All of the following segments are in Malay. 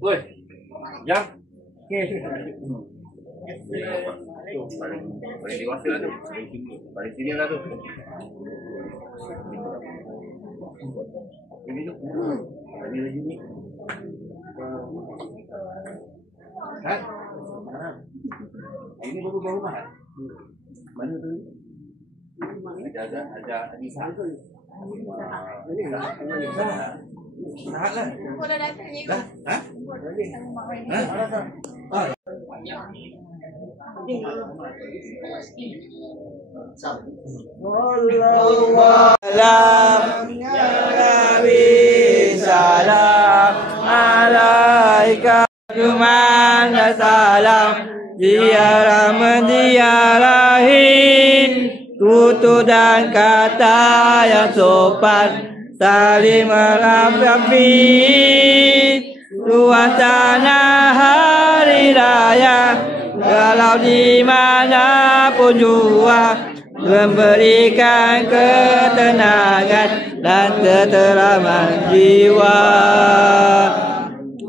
Woi, jam. Paling dewasa lah tu, paling senior lah tu. Ini tu, tadi lagi ni. Kan? Ini baru mahal. Mana tu? Ada Anissa. Ini lah. Sahat lah. Kau dah datang je. Dah? Ha? Salam alaika Juman salam ziarah mendiarahin tutur dan kata yang sopan saling merapi suasana hari raya kalau di manapun jua memberikan ketenangan dan keteraman jiwa.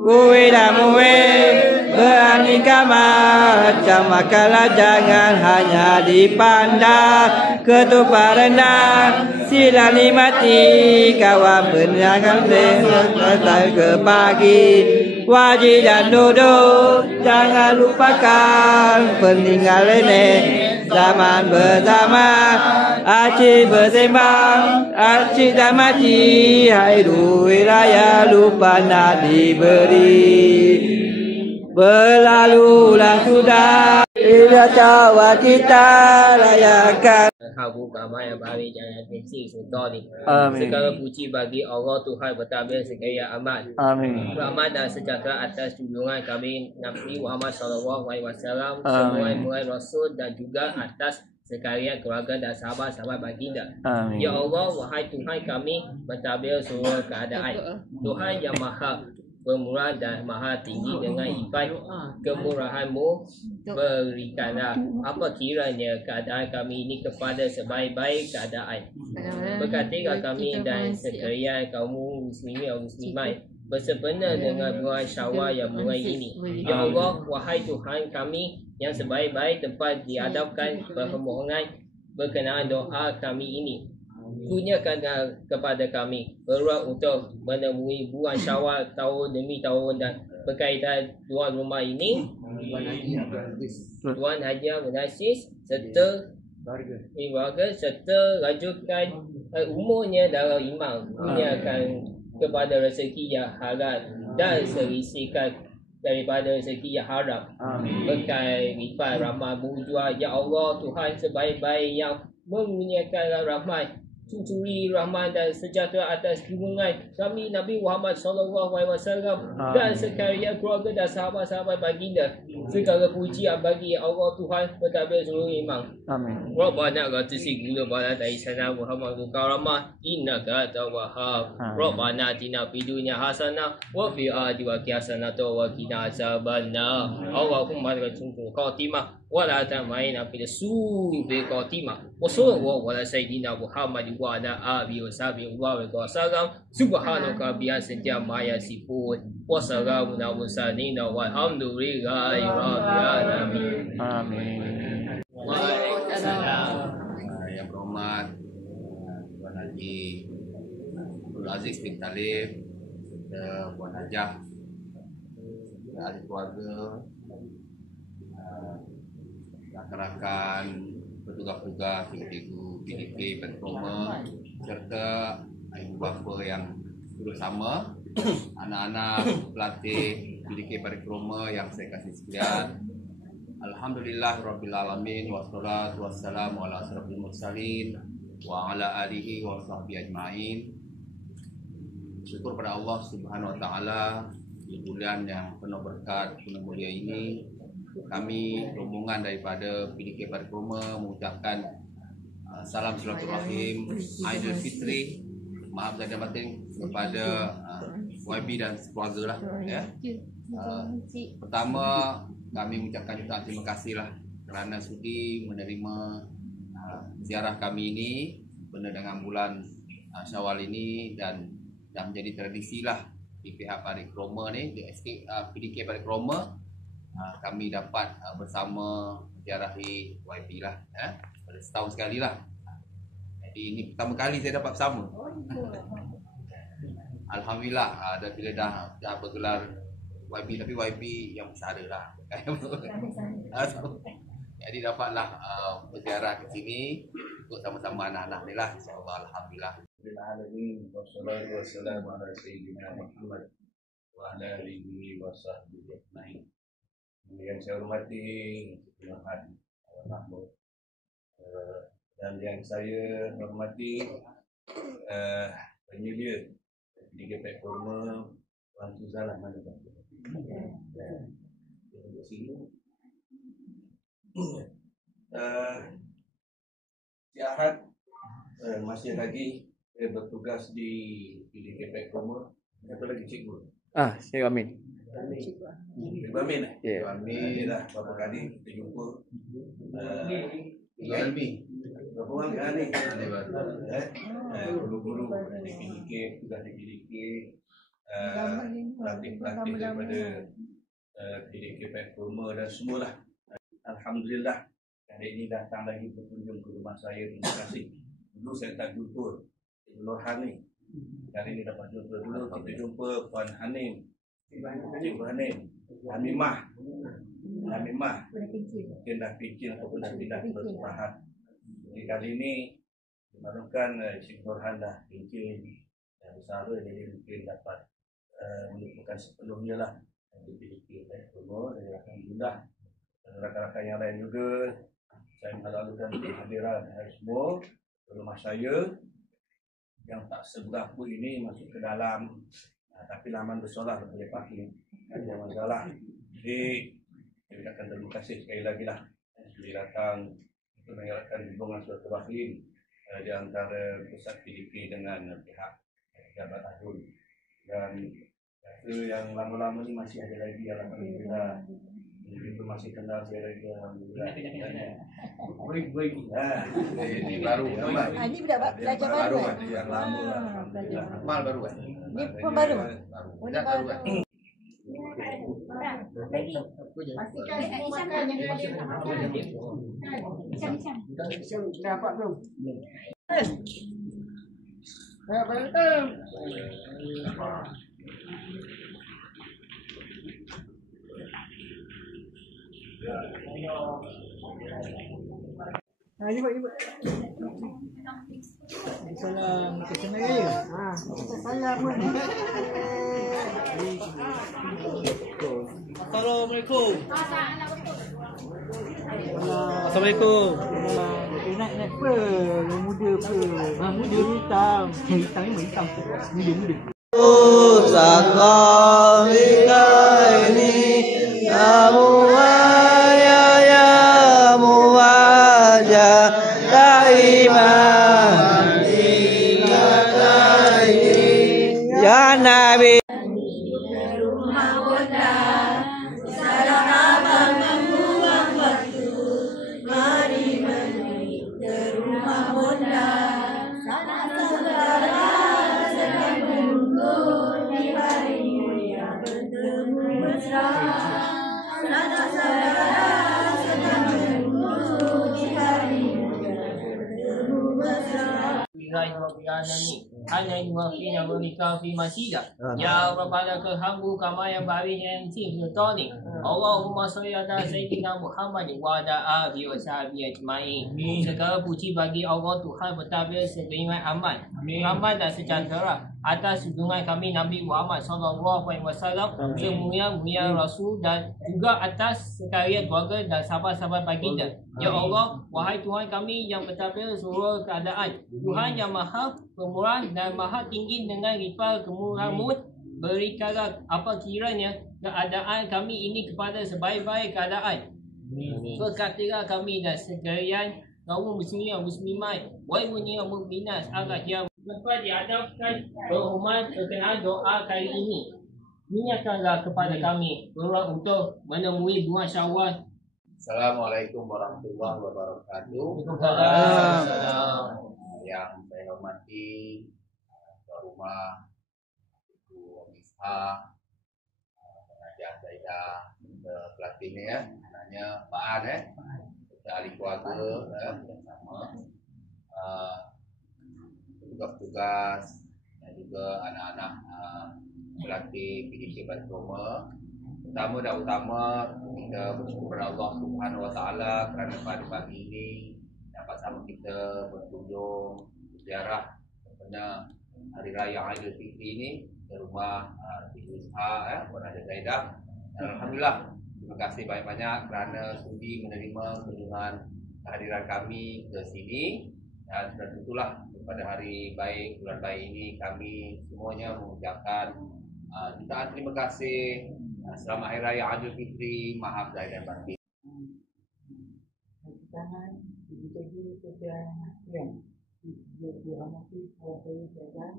Kue dan mue beraneka macam makalah jangan hanya dipandang ketupat rendang sila nikmati kawan penangan sampai ke pagi wajib dan duduk jangan lupakan peninggal ini zaman bersama aci bersembang aci dan maci hai duit raya lupa nak diberi berlalulah sudah tidak tahu kita rayakan Habu Kamai Abari Jangan Fiksi Sultan ni. Amin. Segala puji bagi Allah Tuhan bertabir segala amat. Amin. Rahmat dan sejahtera atas junjungan kami Nabi Muhammad SAW, semua murid Rasul dan juga atas sekalian keluarga dan sahabat-sahabat baginda. Amin. Ya Allah, wahai Tuhan kami bertabir seluruh keadaan. Tuhan yang maha pemurah dan maha tinggi dengan ibadat kemurahan-Mu berikanlah apa kiranya keadaan kami ini kepada sebaik-baik keadaan. Berkatilah kami dan sekalian kaum muslimin dan muslimat bersempena dengan bulan Syawal yang mulai ini. Ya Allah, wahai Tuhan kami yang sebaik-baik tempat dihadapkan permohonan berkenaan doa kami ini. Kurniakanlah kepada kami peluang untuk menemui bulan Syawal tahun demi tahun dan berkaitan tuan rumah ini Tuan Haji Abdul Aziz serta keluarga serta rajukan umurnya dalam iman. Kurniakan kepada rezeki yang halal dan serisikan daripada rezeki yang haram. Berkat lipat rahmat-Mu jua ya Allah Tuhan sebaik-baik yang mengurniakan rahmat cucuri rahmat dan sejahtera atas junjungan kami Nabi Muhammad SAW dan sekalian keluarga dan sahabat-sahabat baginda. Segala pujian bagi Allah Tuhan bertabir seluruh imam. Amin. Rabbana ghafir gula bala taisana Muhammad karamah innaka tawwab. Rabbana atina fid dunya hasanah wa fil akhirati hasanah wa qina azabannar. Allahumma rajuntul khatimah wa la tamaina fil su'il khatimah. Wa sallallahu ala sayyidina Muhammad wa ala alihi wa sahbihi wa sallam. Subhanaka bihamdika ma yasifun. Wa salamun ala mursalin walhamdulillahi rabbil alamin. Amin. Yang berhormat Tuan Haji Abdul Aziz bin Talib, Puan Hajah, ahli keluarga, rakan-rakan, petugas-petugas, cikgu PDK Petroma serta ibu bapa yang turut sama, anak-anak pelatih PDK Petroma yang saya kasih sekalian. Alhamdulillah Rabbil Alamin wassalatu wassalamu ala asrafil mursalin wa ala alihi wa sahbihi ajma'in. Syukur pada Allah Subhanahu wa taala di bulan yang penuh berkat, penuh mulia ini kami rombongan daripada PDK Parkroma mengucapkan salam silaturahim Aidil Fitri, maaf zahir dan batin kepada YB dan keluarga lah ya. Pertama kami mengucapkan jutaan terima kasih lah kerana sudi menerima ziarah kami ini benar dengan bulan Syawal ini dan dah menjadi tradisi lah di pihak Parikrama ni, di PDK Parikrama, kami dapat bersama menziarahi YB lah, pada setahun sekali lah. Jadi ini pertama kali saya dapat bersama. Alhamdulillah, bila dah bergelar YB, tapi YB yang besar lah. Jadi dapatlah berziarah ke sini untuk sama-sama anak-anak ni lah, insyaAllah. Alhamdulillah. Alamin wassalatu wassalamu ala sayyidina Muhammad wa ala alihi wa sahbihi ajma'in. Yang saya hormati Tuhan Mahmud, dan yang saya hormati penyelia PDK Parikrama Puan Suzana mana tak? Duduk sini. Siahat masih lagi bertugas di PDK Parikrama. Apa lagi cikgu? Saya Amin. Cikgu Amin eh? Ya. Amin dah berapa kali kita jumpa. Berapa orang kan ni? Guru-guru di PDK, tugas di PDK, pelatih-pelatih daripada PDK Parikrama dan semualah. Alhamdulillah hari ini datang lagi berkunjung ke rumah saya. Terima kasih. Dulu saya tak jumpa Nur Hani. Kali ini dapat jumpa. Dulu kita jumpa Puan Hanim, Cikgu Hanim, Hamimah. Mungkin dah pincin ataupun dah pindah ke Bertuahan. Jadi kali ini dimaklumkan Cikgu Nur Han dah pincin dan usaha, jadi mungkin dapat melupakan sepenuhnya lah di PDK Parikrama. Alhamdulillah, rakan-rakan yang lain juga saya melalukan kehadiran semua rumah saya yang tak seberapa ini masuk ke dalam, tapi laman bersolah boleh pakai, ada masalah. Jadi saya ucapkan terima kasih sekali lagi lah sudah datang untuk mengadakan hubungan silaturahim di antara pusat PDK dengan pihak Jabat Ahul. Dan yang lama-lama ni masih ada lagi, alhamdulillah. Itu masih kenal saya lagi, alhamdulillah. Ini baru. Ini belajar baru kan? Yang lama lah, alhamdulillah. Mal baru kan? Ini pun baru. Oh, dah baru kan? Pastikan semua makan yang ada nak makan. Bincang-bincang. Dapat belum? Salam ke sana ya. Salam. Assalamualaikum. Assalamualaikum. Nak apa? Yang muda apa? Muda hitam. Hitam ni hitam. Muda. Salam ini ya muwajah daimah ya Nabi. hanya yuwafina wa fi masjid ya rabbana kehambu kama yang bari yang tim toni Allahumma shalli ala sayyidina Muhammad wa ala alihi wa sahbihi ajma'in. Segala puji bagi Allah Tuhan bertabir segala aman rahmat dan sejahtera atas junjungan kami Nabi Muhammad sallallahu alaihi wasallam, semulia-mulia Rasul, dan juga atas sekalian keluarga dan sahabat-sahabat baginda. Ya Allah, wahai Tuhan kami yang bertabir seluruh keadaan, Tuhan yang maha pemurah dan maha tinggi dengan lipat kemurahan-Mu, berikanlah apa kiranya keadaan kami ini kepada sebaik-baik keadaan. Berkatilah kami dan sekalian kaum muslimin dan muslimat, wahai mukminat agak yang lepas dihadapkan berhormat berkenaan doa kali ini. Niatkanlah kepada kami peluang untuk menemui bulan Syawal. Assalamualaikum warahmatullahi wabarakatuh. Yang saya hormati Tuan Rumah Ibu Ishak Maha, pengajar Zaidah, pelatih ni ya, anaknya Pak An kita ahli keluarga yang sama, tugas-tugas dan juga anak-anak pelatih PDK Bantroma. Pertama dan utama kita bersyukur kepada Allah Subhanahu Wa Taala kerana pada pagi ini dapat sama kita berkunjung ziarah pada Hari Raya Aidilfitri ini ke rumah Cikgu Isha, Puan Haji Zaidah. Alhamdulillah, terima kasih banyak-banyak kerana sudi menerima kunjungan kehadiran kami ke sini. Dan tentulah pada hari baik, bulan baik ini kami semuanya mengucapkan jutaan terima kasih. Selamat Hari Raya Aidilfitri, maaf zahir dan batin. Tangan dibagi kepada yang dirahmati oleh saya.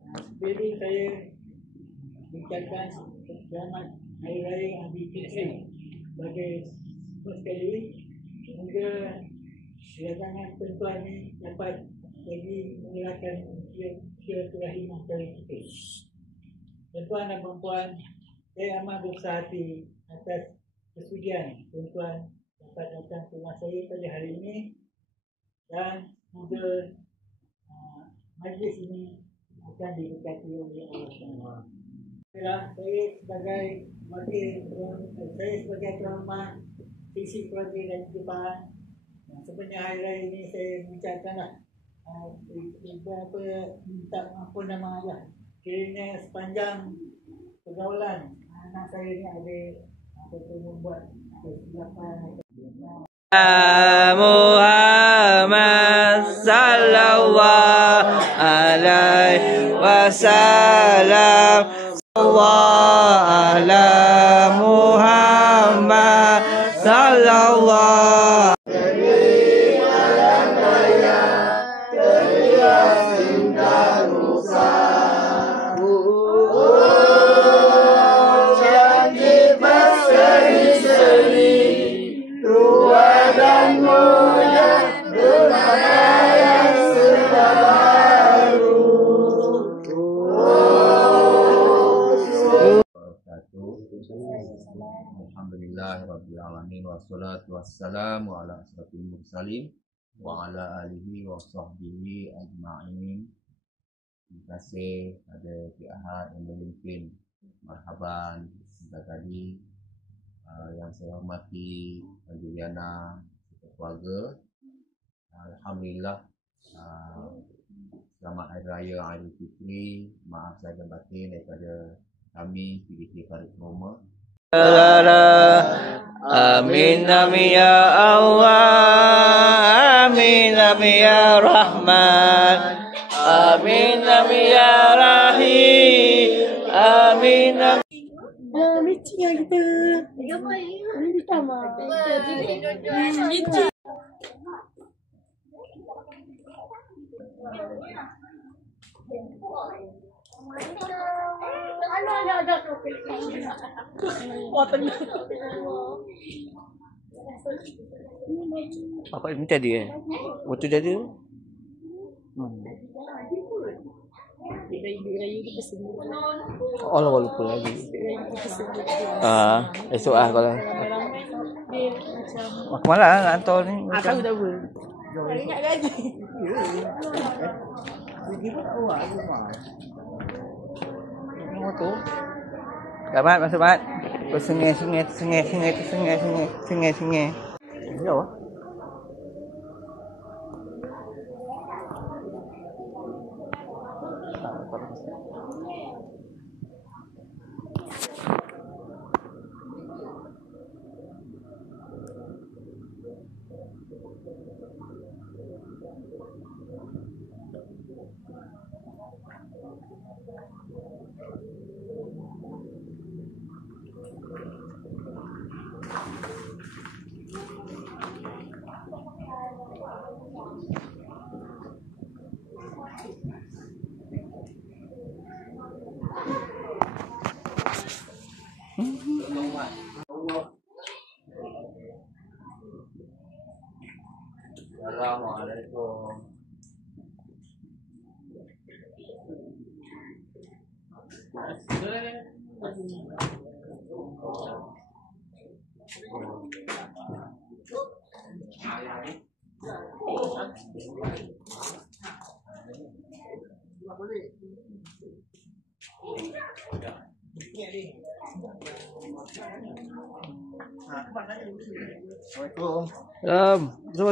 Sebelum saya mengucapkan selamat Hari Raya Aidilfitri sebagai first kali, semoga kedatangan tuan-tuan ini dapat lagi mengeratkan silaturahim antara kita. Tuan-tuan dan perempuan, saya amat berbesar hati atas kesudian tuan-tuan dapat datang ke rumah saya pada hari ini, dan semoga majlis ini akan diberkati oleh Allah SWT. Saya sebagai wakil, saya sebagai tuan rumah sisi keluarga dan kehidupan, sebenarnya hari raya ini saya mengucapkanlah minta ampun dan maaf lah kiranya sepanjang pergaulan anak saya ni ada membuat kesilapan. Muhammad sallallahu alaihi wasallam. Ala Muhammad sallallahu Alhamdulillahirrabbilalamin wassalatu wassalamu ala asrafil mursalin wa ala alihi wa sahbihi ajma'in. Terima kasih pada Cik Ahad yang memimpin marhaban tadi, yang saya hormati Juliana keluarga. Alhamdulillah, selamat Hari Raya Aidilfitri, maaf zahir dan batin daripada kami PDK Farid Roma. Amin amin ya Allah, amin amin ya Rahman, amin amin ya Rahim, amin amin. Meeting lah kita. Ini pertama. Meeting. Apa minta dia? Waktu dia ada? Allah lupa lagi. Esok kalau kemana nak hantar ni? Aku tak apa. Ingat lagi. Motor. Selamat masuk mat. Sungai. Jauh. Assalamualaikum.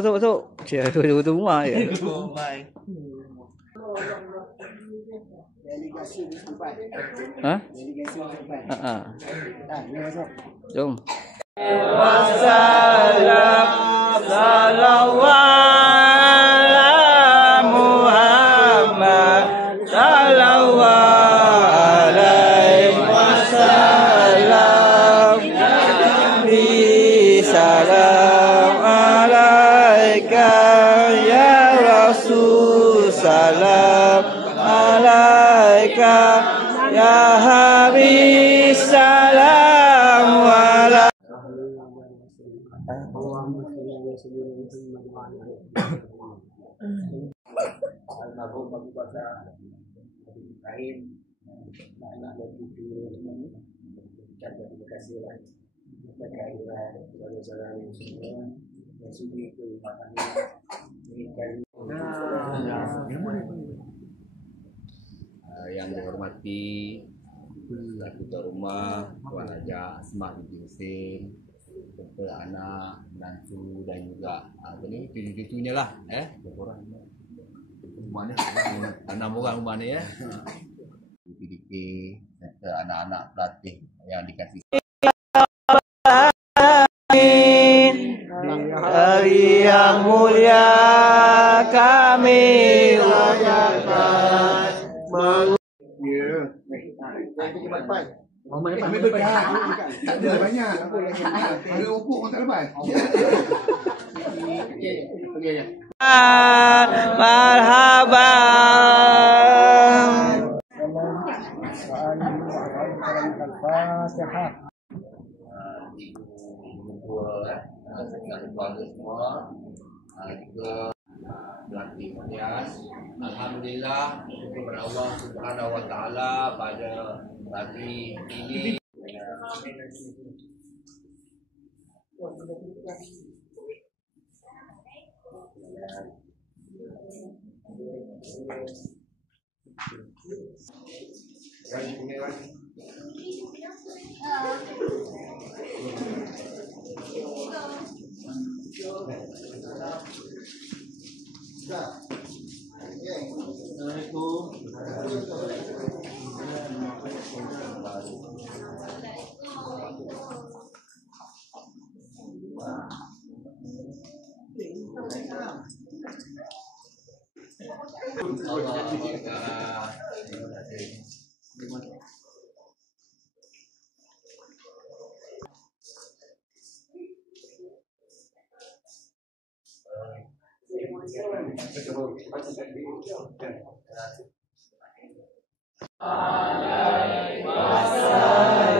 Masuk. Cik, dua tu rumah je. Delegasi di tempat. Ha? Delegasi di tempat. Ha. Ni masuk. Jom. Wassalam sallallahu Muhammad sallallahu alaihi wasallam. Nabi salam alaika ya Rasul salam alaika ya Habib salam ala Almarhum Abu Bakar Ibrahim, anak dan cucu ucapkan terima kasih lah kepada saudara-saudara semua yang sudi ke rumah kami berikan. Yang dihormati ketua rumah Tuan Haji Asmah binti Husin, serta anak, menantu dan juga cucu-cucunya lah, orang rumah ni, 6 orang rumah ni PDK serta anak-anak pelatih yang dikasih. Hari yang mulia kami ucapkan tak ada banyak. Ada opok orang tak lepas. marhaban. Keluarga semua juga pelatih Matias. Alhamdulillah, syukur kepada Allah Subhanahu Wa Taala pada pagi ini.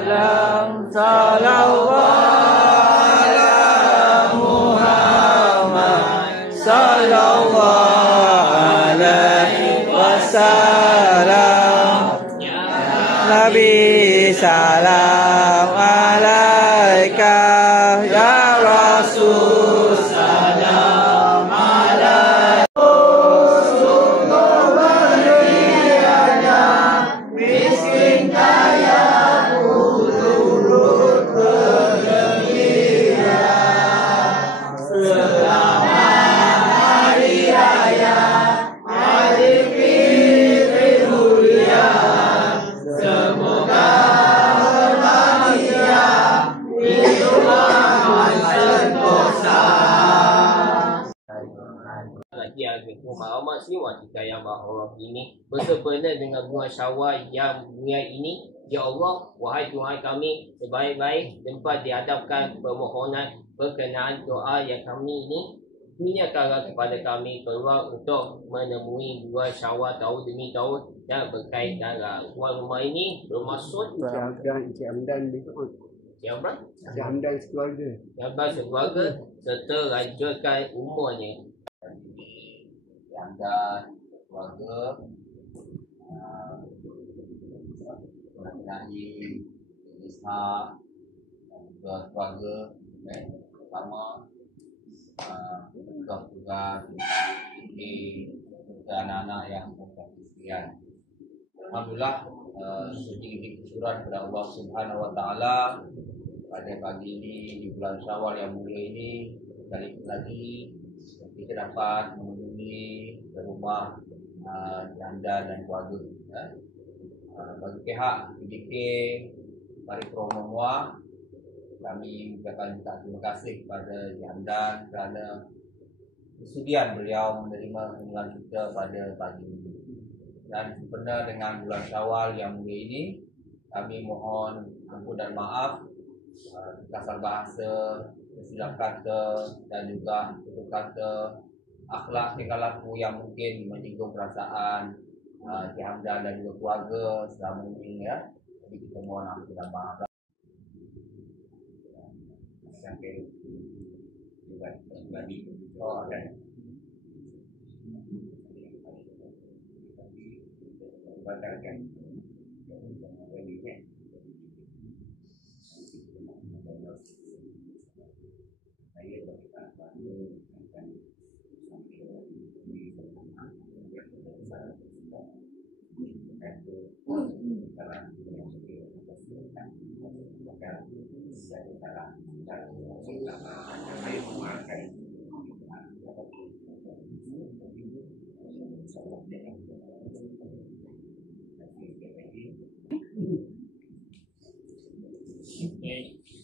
Salam sallallahu ala Muhammad sallallahu alaihi wasallam. Nabi salam alaika ya Rasul salam alaika. Miskin kaya turut bergembira. Selamat hari raya Aidilfitri mulia. Semoga berbahagia hidup aman sentosa. Muhammad SWT yang Allah ini bersempena dengan bulan Syawal yang mulia ini. Ya Allah, wahai Tuhan kami, sebaik-baik tempat dihadapkan permohonan perkenaan doa yang kami ini, kurniakanlah kepada kami keluar untuk menemui bulan Syawal tahun demi tahun dan berkaitan tuan rumah ini bermaksud Encik Hamdan siapa? Encik Hamdan sekeluarga. Jabat sekeluarga serta lanjutkan umurnya. Anda keluarga Naim, Ishak, dan juga keluarga bersama tugas-tugas dan anak-anak yang berkesian. Alhamdulillah, sedikit kesyukuran kepada Allah Subhanahu Wa Taala pada pagi ini di bulan Syawal yang mulia ini, sekali lagi kita dapat mengunjungi ke rumah janda dan keluarga. Bagi pihak PDK Paripurna Muar, kami mengucapkan terima kasih kepada janda kerana kesudian beliau menerima kunjungan kita pada pagi ini. Dan sempena dengan bulan Syawal yang mulia ini, kami mohon ampun dan maaf kasar bahasa, kesilap kata dan juga tutur kata, akhlak tingkah laku yang mungkin menyinggung perasaan Cik Hamdan dan juga keluarga selama ini ya. Jadi kita mohon ampun dan maaf. Sampai bagi dan batalkan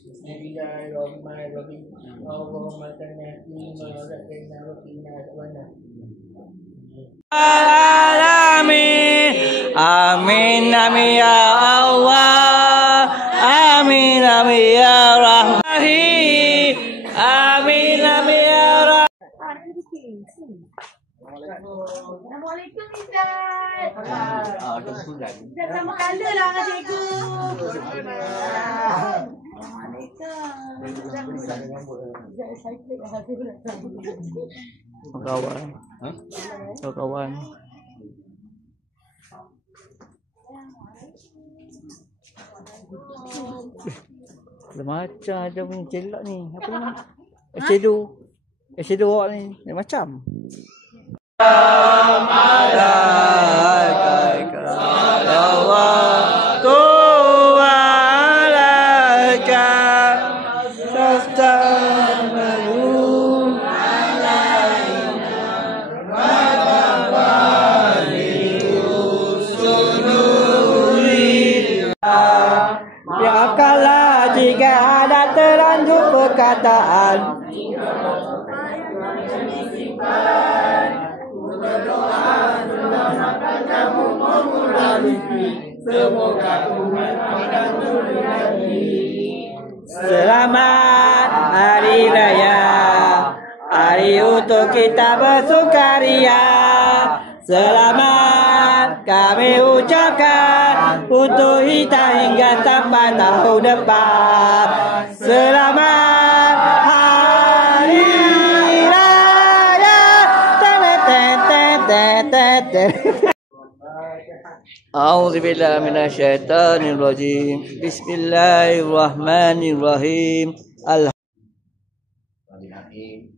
Bismillahirrahmanirrahim. Allahumma salli ala sayyidina Muhammad. Amin, amin, amin ya Allah, amin, amin ya Rahim, amin, amin ya Rahim. Assalamualaikum Ustaz. Ustaz sama kala lah dengan cikgu. Kawan, kawan. Macam ada punya celak ni. Apa nama? Shadow awak ni. Dia macam. Biarkanlah jika ada terlanjur perkataan, selamat hari raya, hari untuk kita bersukaria. Selamat kami ucapkan untuk kita hingga sampai tahun depan. Selamat hari raya. A'udzubillahi minasyaitonirrajim. Bismillahirrahmanirrahim. Bagi Naim,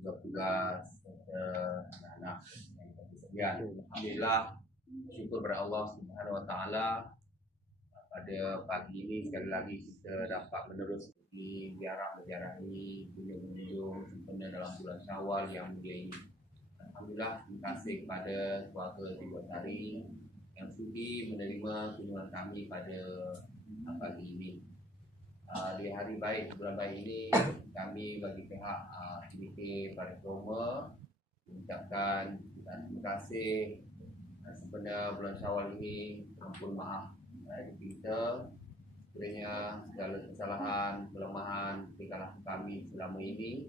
tugas-tugas anak-anak yang berkesudian. Alhamdulillah, syukur kepada Allah Subhanahu Wa Taala pada pagi ini sekali lagi kita dapat meneruskan ziarah ini, kunjung-kunjung sempena dalam bulan Syawal yang mulia ini. Alhamdulillah, terima kasih kepada keluarga Tiwatari yang sudi menerima kunjungan kami pada pagi ini. Di hari baik, bulan baik ini, kami bagi pihak PDK Paripurna mengucapkan terima kasih sempena bulan Syawal ini. Ampun maaf kita sekiranya segala kesalahan, kelemahan tingkah laku kami selama ini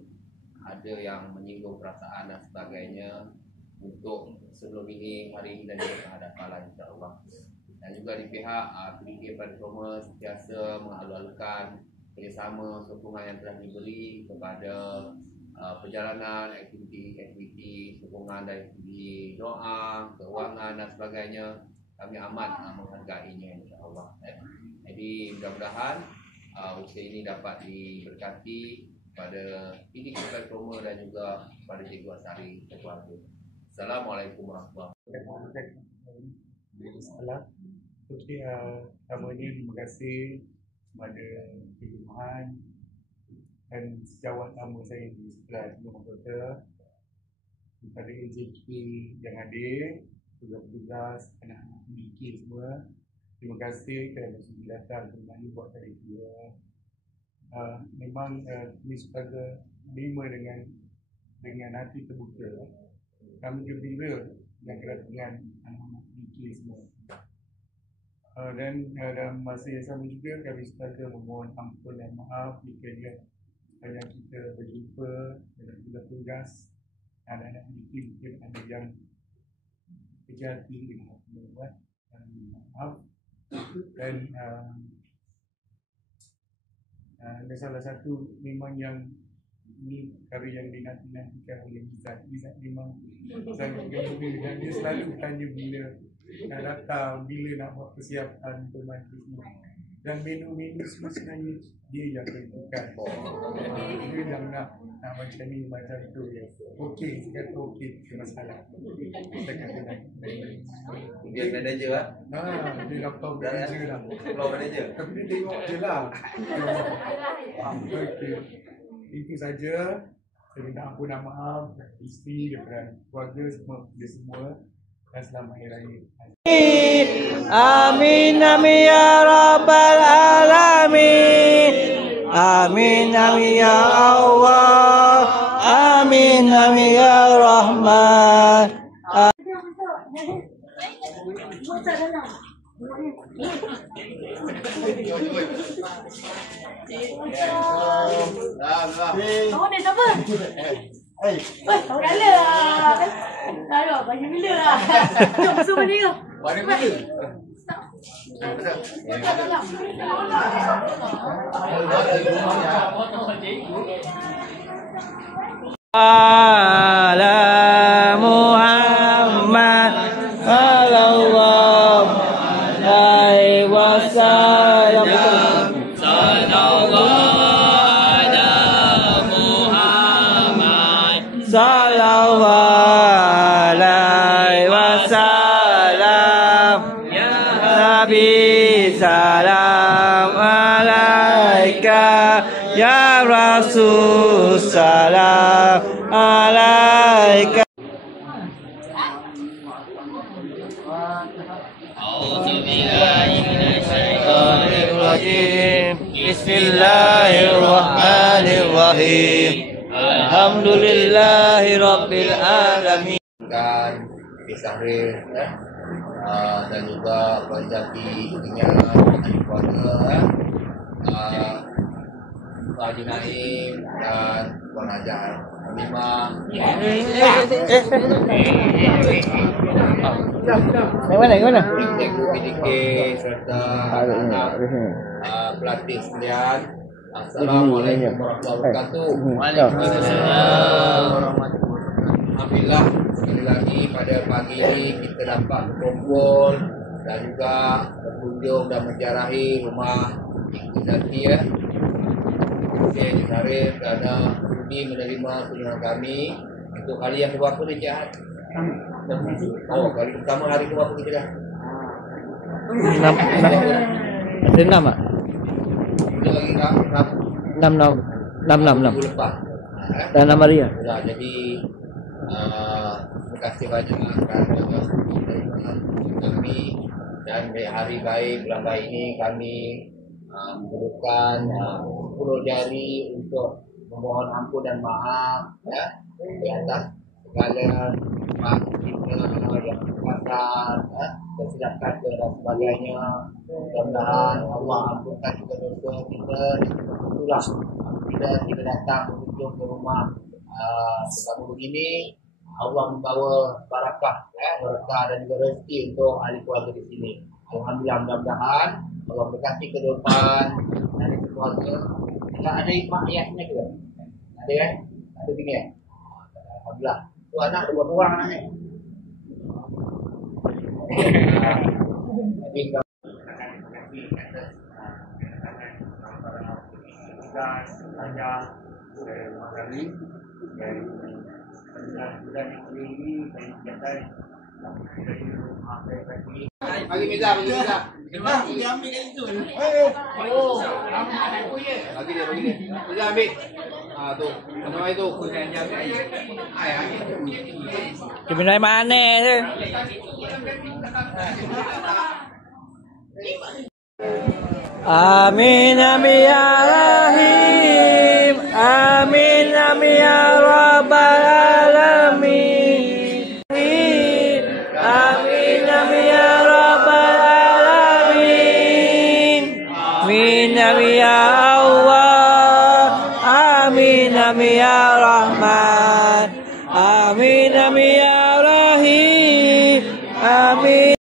ada yang menyinggung perasaan dan sebagainya, untuk sebelum ini, hari ini dan juga hadapan insya-Allah. Dan juga di pihak PDK Paripurna sentiasa mengalu-alukan kerjasama sokongan yang telah diberi kepada perjalanan, aktiviti sokongan dari segi doa, keuangan dan sebagainya. Kami amat menghargainya. Jadi mudah-mudahan usaha ini dapat diberkati pada ini kepada Roma dan juga pada Cikgu Asari dan keluarga. Assalamualaikum warahmatullahi wabarakatuh. Okey, pertamanya terima kasih kepada Cikgu Johan dan sejawat lama saya di sekolah Gunung Kota, kepada AJK yang hadir, tugas-tugas anak-anak PDK semua. Terima kasih kerana sudah datang kembali buat kali kedua. Memang kami suka terima dengan hati terbuka. Kami gembira dengan kedatangan anak-anak PDK semua. Dan dalam masa yang sama juga kami suka memohon ampun dan maaf jika sepanjang kita berjumpa dalam tugas anak-anak PDK mungkin ada yang kejati dengan membuat maaf. Dan ada salah satu memang yang ini karya yang dinanti-nantikan oleh Izzat. Izzat memang sangat gembira dengan dia, selalu tanya bila nak datang, bila nak buat persiapan untuk majlis ni. Dan menu-menu semua sebenarnya dia yang tentukan. Dia yang nak macam ni, macam tu. Okey, saya kata okey, tak masalah. Saya kata dia manager lah. Dia dah tahu manager lah. Floor manager. Tapi dia tengok je lah. Okey. Itu saja. Saya minta ampun dan maaf isteri daripada keluarga semua dan selamat Hari Raya. Amin amin ya rabbal alamin. Amin amin ya Allah. Amin amin ya Rahman. Kamu ni siapa? Oi, kamu kala. Aduh, bagi bila lah. Jom masuk balik tu. Balik bila? Ala Muhammad sallallahu alaihi wasallam. Sallallahu alaihi wasallam. Ya Nabi salam alaika. Ya Rasul salam alaika. Bismillahirrahmanirrahim. Alhamdulillahi Rabbil Alamin. Dan Kisahir dan juga Puan Jati dengan ahli keluarga Pak Haji Naim dan Puan Hajar Hamimah. Yang mana? Cikgu PDK serta anak-anak pelatih sekalian. Assalamualaikum warahmatullahi wabarakatuh. Waalaikumsalam warahmatullahi wabarakatuh. Alhamdulillah sekali lagi pada pagi ini kita dapat berkumpul dan juga berkunjung dan menziarahi rumah Ibu Zati ya. Saya Syarif kerana sudi menerima kunjungan kami untuk kali yang keberapa ni Cik Ahad? Oh, kali pertama hari keberapa kita dah? 6 ada 6 ah? Kita lagi tak? 6 Minggu lepas. dan 6 hari ya. Jadi terima kasih banyak kerana kami dan hari baik bulan baik ini kami mengumpulkan 10 jari untuk memohon ampun dan maaf ya di atas segala kita yang kesalahan ya, tersilap kata dan sebagainya. Mudah-mudahan Allah ampunkan juga dosa kita. Itulah bila kita datang berkunjung ke rumah kamu begini, Allah membawa barakah dan juga rezeki untuk ahli keluarga di sini. Alhamdulillah, mudah-mudahan Allah berkati ke depan ahli keluarga. Tidak ada mak ayahnya ke? Ada kan? Ada bini kan? Alhamdulillah. Tu anak ada berapa orang anaknya? Jadi kasih atas para tugas, pelajar dan mahasiswa dan bulan ini dan kegiatan Bagi meja, bagi meja. Dia ambil kat situ. Bagi dia. Meja ambil. Tu. Mana itu? Dia minum air mana tu? Amin amin ya rahim. Amin amin ya rabbal alamin. Amin amin ya rabbal alamin. Amin amin ya Allah. Amin amin ya Rahman. Amin amin ya Rahim. Amin.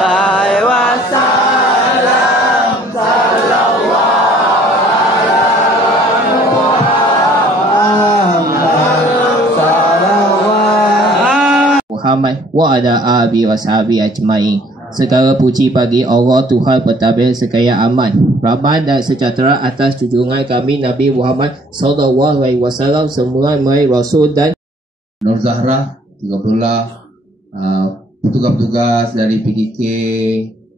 Alaihi wasallam Muhammad wa ala alihi wa sahbihi ajma'in. Segala puji bagi Allah Tuhan Pentadbir sekalian aman, rahmat dan sejahtera atas junjungan kami Nabi Muhammad sallallahu alaihi wasallam, semua mai rasul dan Nur Zahra, 30, petugas-petugas dari PDK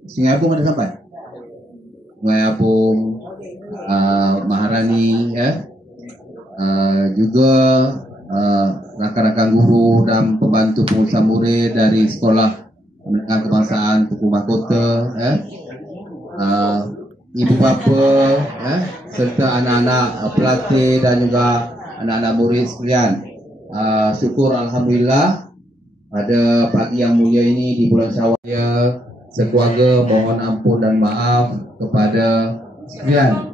Sungai Apung ada sampai? Sungai Apung, Maharani, juga rakan-rakan guru dan pembantu pengurusan murid dari sekolah menengah kebangsaan Tuku Mahkota, ibu bapa, serta anak-anak pelatih dan juga anak-anak murid sekalian. Syukur Alhamdulillah pada pagi yang mulia ini di bulan Syawal, sekeluarga mohon ampun dan maaf kepada sekalian,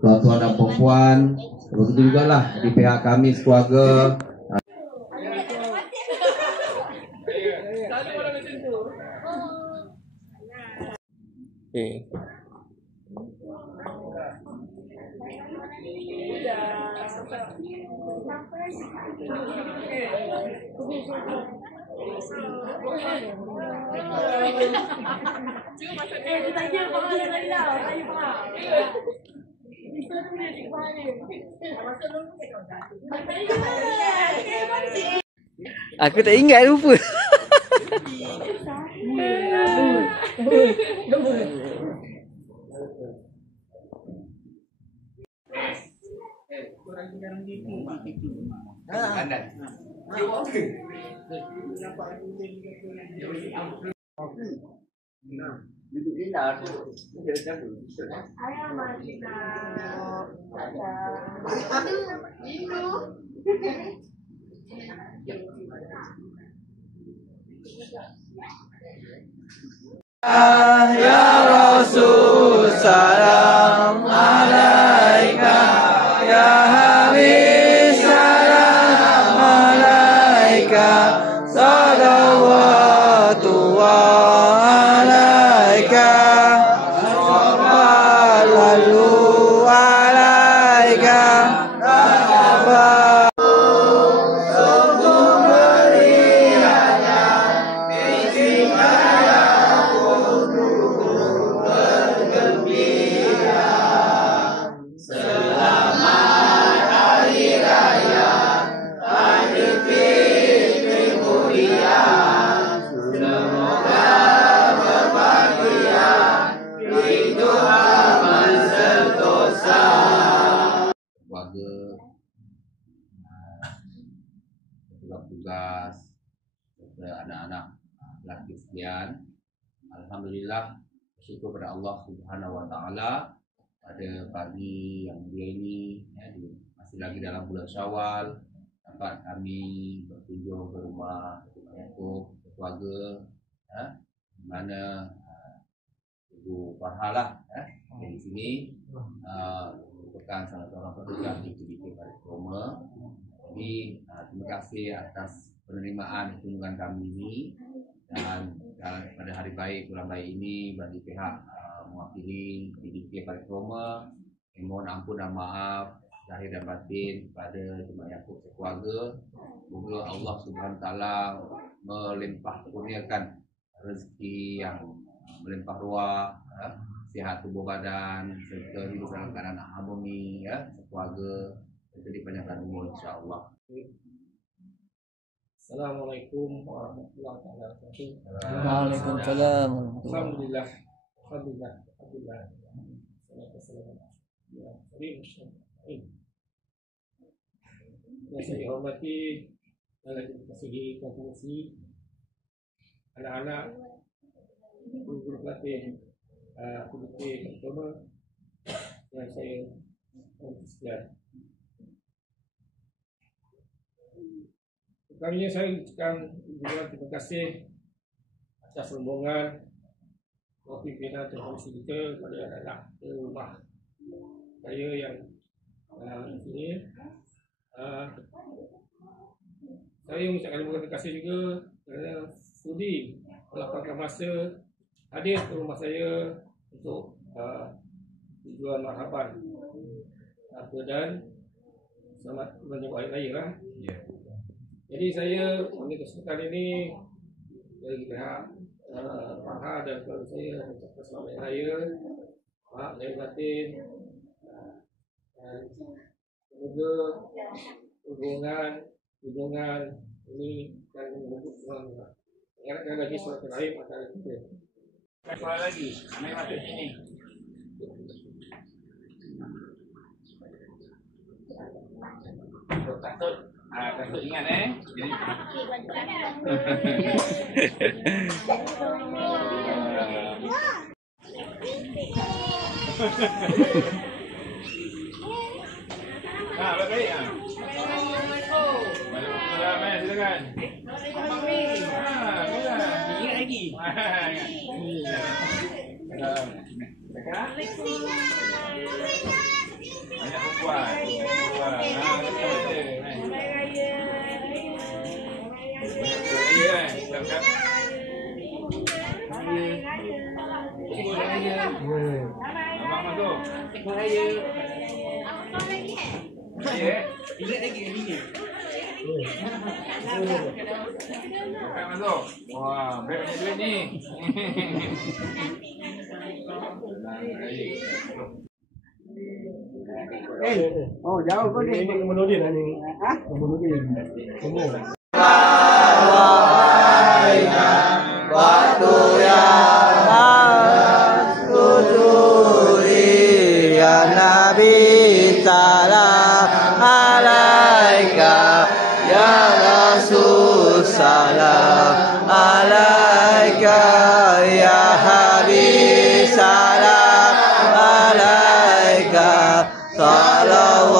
tuan-tuan dan perempuan. Begitu juga lah di pihak kami sekeluarga. Okay. Aku tak ingat, lupa. Ya Rasul, salam alaika. Ya Habib, salam alaika. Salawatu alaika. Sallallahu alaika. Tugas anak-anak lelaki sekalian, alhamdulillah, syukur kepada Allah Subhanahu wa taala pada pagi yang mulia ini, masih lagi dalam bulan Syawal, dapat kami berkunjung ke rumah Yakub keluarga, di mana Ibu Farhalah dari sini merupakan salah seorang petugas di PDK Paripurna. Jadi terima kasih atas penerimaan kunjungan kami ini, dan pada hari baik bulan baik ini bagi pihak mewakili PDK Paripurna, mohon ampun dan maaf lahir dan batin kepada Jemaah Yakub sekeluarga. Semoga Allah Subhanahu Taala melimpah kurniakan rezeki yang melimpah ruah, sihat tubuh badan, serta hidup dalam keadaan harmoni, sekeluarga, serta dipanjangkan umur insya-Allah. Assalamualaikum warahmatullahi wabarakatuh. Waalaikumsalam. Alhamdulillah. Alhamdulillah. Yang saya hormati dan dikasihi konferensi anak-anak guru pelatih PDK Paripurna yang saya hormati sekalian. Pertamanya saya ucapkan terima kasih atas rombongan pimpinan konferensi kita kepada anak-anak rumah saya yang di sini. Saya mengucapkan terima kasih juga kerana sudi melapangkan masa hadir ke rumah saya untuk tujuan marhaban dan selamat menyambut hari raya lah. Jadi saya ambil kesempatan ini dari pihak Farha dan keluarga saya mengucapkan selamat hari raya, maaf lahir batin, dan semoga hubungan ini dan mengeratkan lagi suatu rahim antara kita. Soal lagi, ambil masuk sini. Takut, takut ingat Jadi baik. Waalaikumsalam, silakan. Ingat lagi. Banyak perempuan. Abang masuk. Ingat lagi masuk. Wah, banyak duit ni. Oh, jauh kau ni. Ini menudin lah ni. Menudin. Semua. Waktu yang kuturi ya Nabi salam alaika ya Rasul salam alaika ya Habib salam alaika salawatullah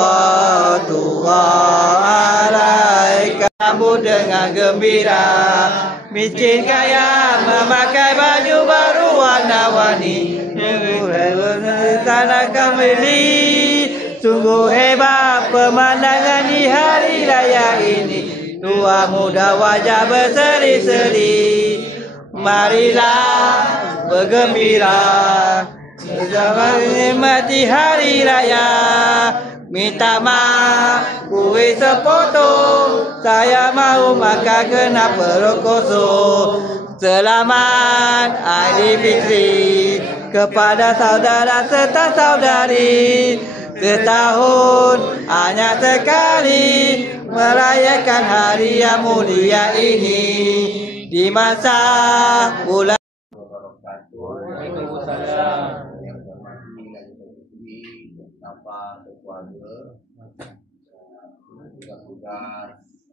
alaika. Sambut dengan gembira, miskin kaya memakai baju baru warna-warni, tanah kembali. Sungguh hebat pemandangan di hari raya ini, tua muda wajah berseri-seri. Marilah bergembira bersama menikmati hari raya. Minta maaf, kuih sepotong, saya mau makan kenapa rokoso. Selamat Aidilfitri kepada saudara serta saudari. Setahun hanya sekali merayakan hari yang mulia ini di masa bulan. Waalaikumsalam. Keluarga, tugas-tugas,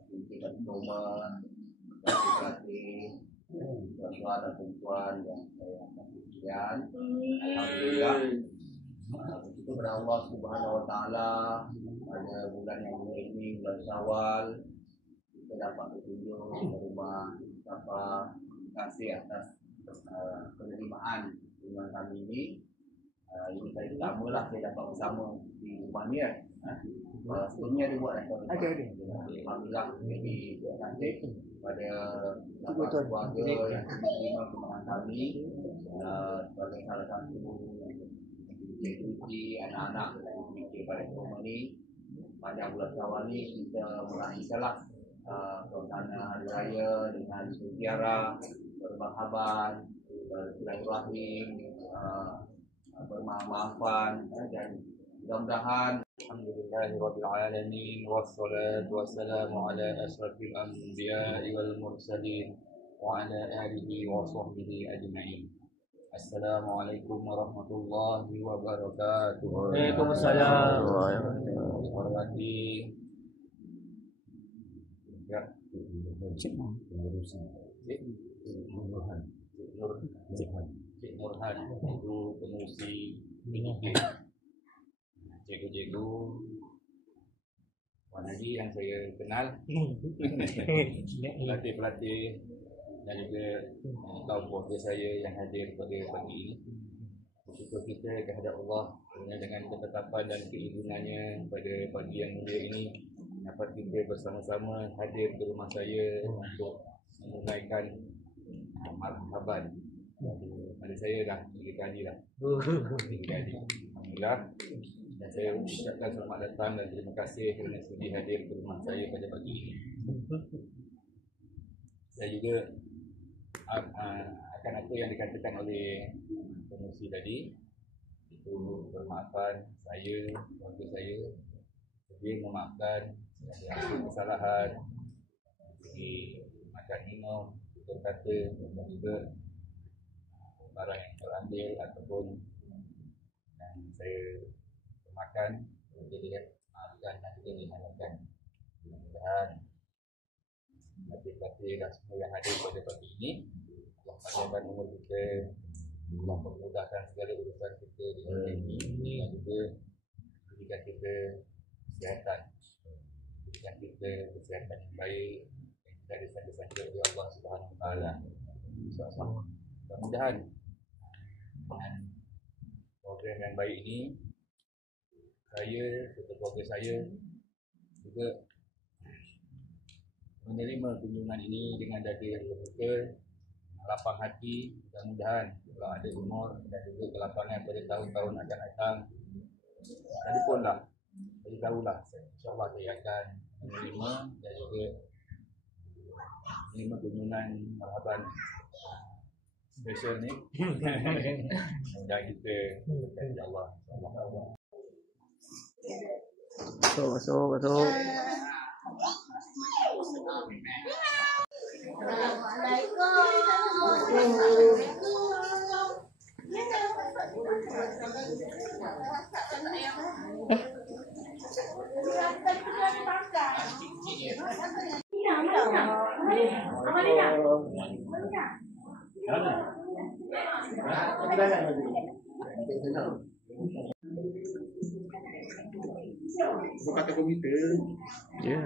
tingkat nomor, pelatih, tuan-tuan dan perempuan yang saya kasih sekian. Alhamdulillah, bersyukur kepada Allah Subhanahu Wa Taala pada bulan yang mulia ini, bulan Syawal, kita dapat berkunjung ke rumah Mustafa. Terima kasih atas penerimaan kunjungan kami ini. Ini kali pertama lah saya dapat bersama di rumah ni sebelumnya dia buat Alhamdulillah jadi cantik. kepada keluarga yang menerima kemarahan kami sebagai salah satu institusi anak-anak yang pada rumah ini. Pada bulan Syawal ni kita meraihkanlah suasana hari raya dengan berziarah, bermarhaban, bersilaturahim, bermaaf-maafan dan mudah-mudahan alhamdulillahirabbil alamin wassalatu wassalamu ala asyrafil anbiya'i wal mursalin wa ala alihi wa sahbihi ajma'in. Assalamualaikum warahmatullahi wabarakatuh. Waalaikumsalam. Hormati ya Cik Nurhan itu pengurusi cikgu-cikgu lagi yang saya kenal, pelatih-pelatih dan juga kaum keluarga saya yang hadir pada pagi ini. Bersyukur kita kehadap Allah dengan ketetapan dan keizinannya pada pagi yang mulia ini dapat kita bersama-sama hadir ke rumah saya untuk menunaikan marhaban. Pada saya dah 3 kali lah. 3 kali. Alhamdulillah. Dan saya ucapkan selamat datang dan terima kasih kerana sudi hadir ke rumah saya pada pagi ini. Saya juga akan apa yang dikatakan oleh pengurusi tadi, itu bermaafan saya, keluarga saya, sedia memaafkan segala kesalahan dari makan minum, tutur kata dan juga barang yang terambil ataupun yang saya makan, jadi maafkan dan juga diharapkan. Mudah-mudahan pelatih-pelatih dan semua yang hadir pada pagi ini, Allah panjangkan umur kita, Allah memudahkan segala urusan kita di dunia ini dan juga berikan kita kesihatan, berikan kita kesihatan yang baik yang tidak disangka-sangka oleh Allah Subhanahu Wa Taala. InsyaAllah. Mudah-mudahan dengan program yang baik ini, saya serta keluarga saya juga menerima kunjungan ini dengan dada yang terbuka, lapang hati. Mudah-mudahan kalau ada umur dan juga kelapangan pada tahun-tahun akan datang, sekalipun lah, beritahulah, insyaAllah saya akan menerima dan juga menerima kunjungan marhaban special ni. Mudah kita insyaAllah. Masuk. Bukan kata komputer. Ya.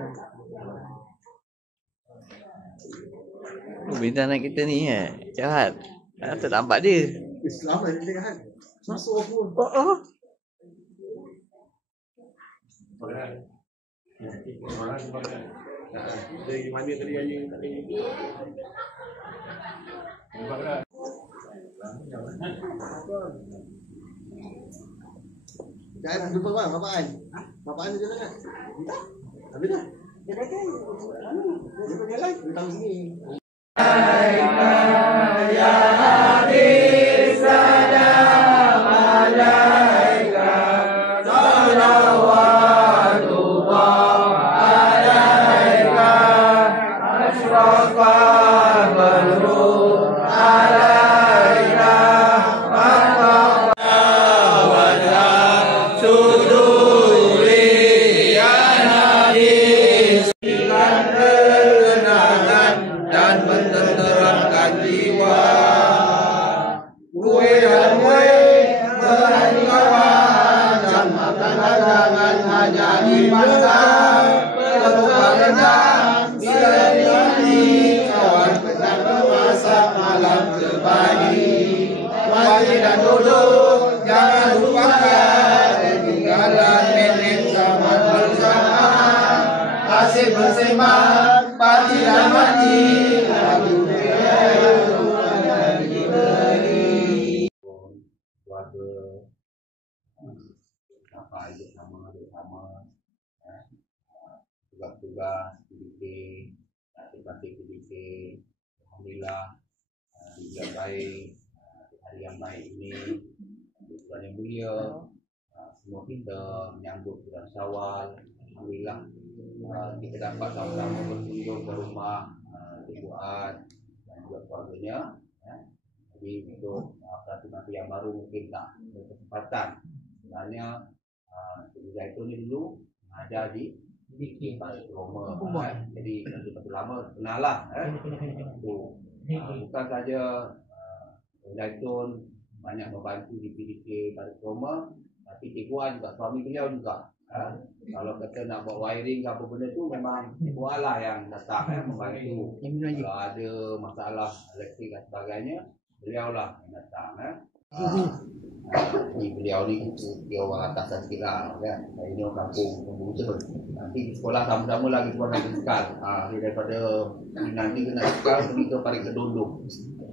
Bintang anak kita ni jahat. Tak nampak dia. Islam lah dia kan. Masuk aku. Dari mana tadi yang tak ada? Jangan jumpa bang, bapaan. Bapaan dia jalan kan? Habis dah. Dia kata, dia pergi live, dia tahu sini. Ya hadis salam alaika salawatullah alaika ashrafal badru alaika bersembah tidak mati, aku dan diberi. Keluarga, apa hidup sama bersama, tugas-tugas PDK, aktivasi PDK, alhamdulillah yang baik, hari yang baik ini, bulan yang mulia, semua kita menyambut bulan Syawal, alhamdulillah kita dapat sama-sama berkunjung ke rumah Ibu Ad dan juga keluarganya. Jadi untuk peraturan yang baru mungkin tak berkesempatan. Sebenarnya Ibu Zaitun ni dulu mengajar di Pak Roma. Jadi betul lama kenal lah. Bukan saja Zaitun banyak membantu di PDK Pak Roma, tapi Cikgu Wan juga, suami beliau juga. Kalau kata nak buat wiring ke apa benda tu, memang Cikgu Wan lah yang datang membantu. Kalau ada masalah elektrik dan sebagainya, beliau lah yang datang. Beliau ni dia orang atasan sikit lah kan. Ini orang kampung Buncur. Nanti di sekolah sama-sama lagi sekolah fiskal. Daripada nanti kena fiskal pergi ke Parit Kedondong.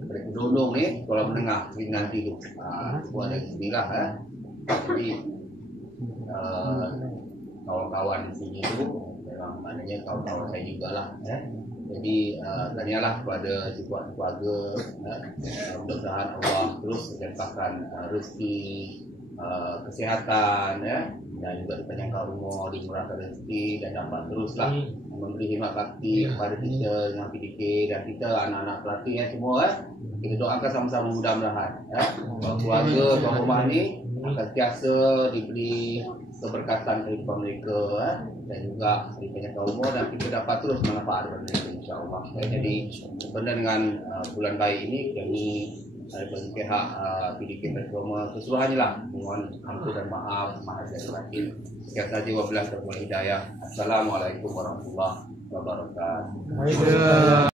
Parit Kedondong ni sekolah menengah nanti tu. Sekolah dari sini lah. Jadi kawan-kawan di sini tu memang maknanya kawan-kawan saya jugalah. Jadi tanyalah kepada keluarga, mudah-mudahan Allah terus menjadikan rezeki, kesihatan, dan juga dipanjangkan umur, dimurahkan rezeki dan dapat teruslah memberi khidmat bakti kepada kita dengan PDK dan kita anak-anak pelatih semua. Kita doakan sama-sama mudah-mudahan keluarga tuan rumah ni akan sentiasa diberi keberkatan kehidupan mereka dan juga dipanjangkan umur dan kita dapat terus manfaat daripada mereka insya-Allah. Jadi benar dengan bulan baik ini kami dari pihak PDK Performa keseluruhannya lah mohon ampun dan maaf lahir batin. Sekian saja wabillahi taufiq wal hidayah. Assalamualaikum warahmatullahi wabarakatuh.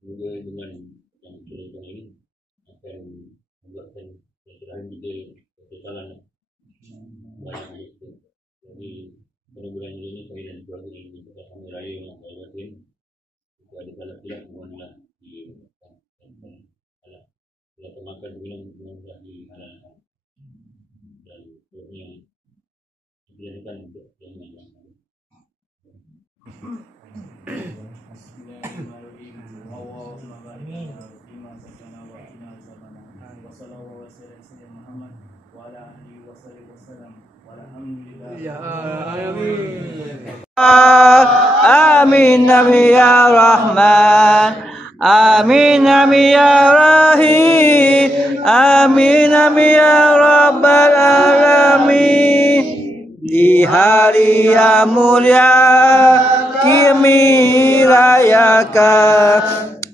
Semoga dengan yang dilakukan ini akan membuatkan kesalahan kita kesalahan banyak itu. Jadi pada bulan ini saya dan keluarga ini kita sama raya dengan batin. Jika ada salah silap mohonlah salah termakan minum mudah dihalalkan dan seterusnya dilakukan untuk yang lain. Amin amin ya Rahman, amin amin ya Rahim, amin amin ya Rabbal alamin. Di hari yang mulia kami rayakan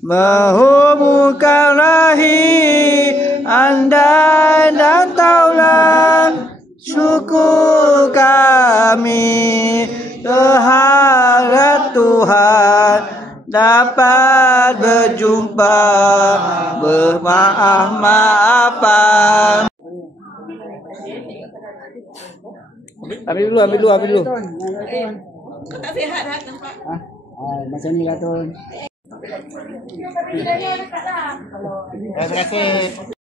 menghubungkan rahim anda dan taulah syukur kami terhadap Tuhan dapat berjumpa bermaaf-maafan. Ambil dulu. Tak sihat dah tempat. Macam ni lah tu. Terima kasih.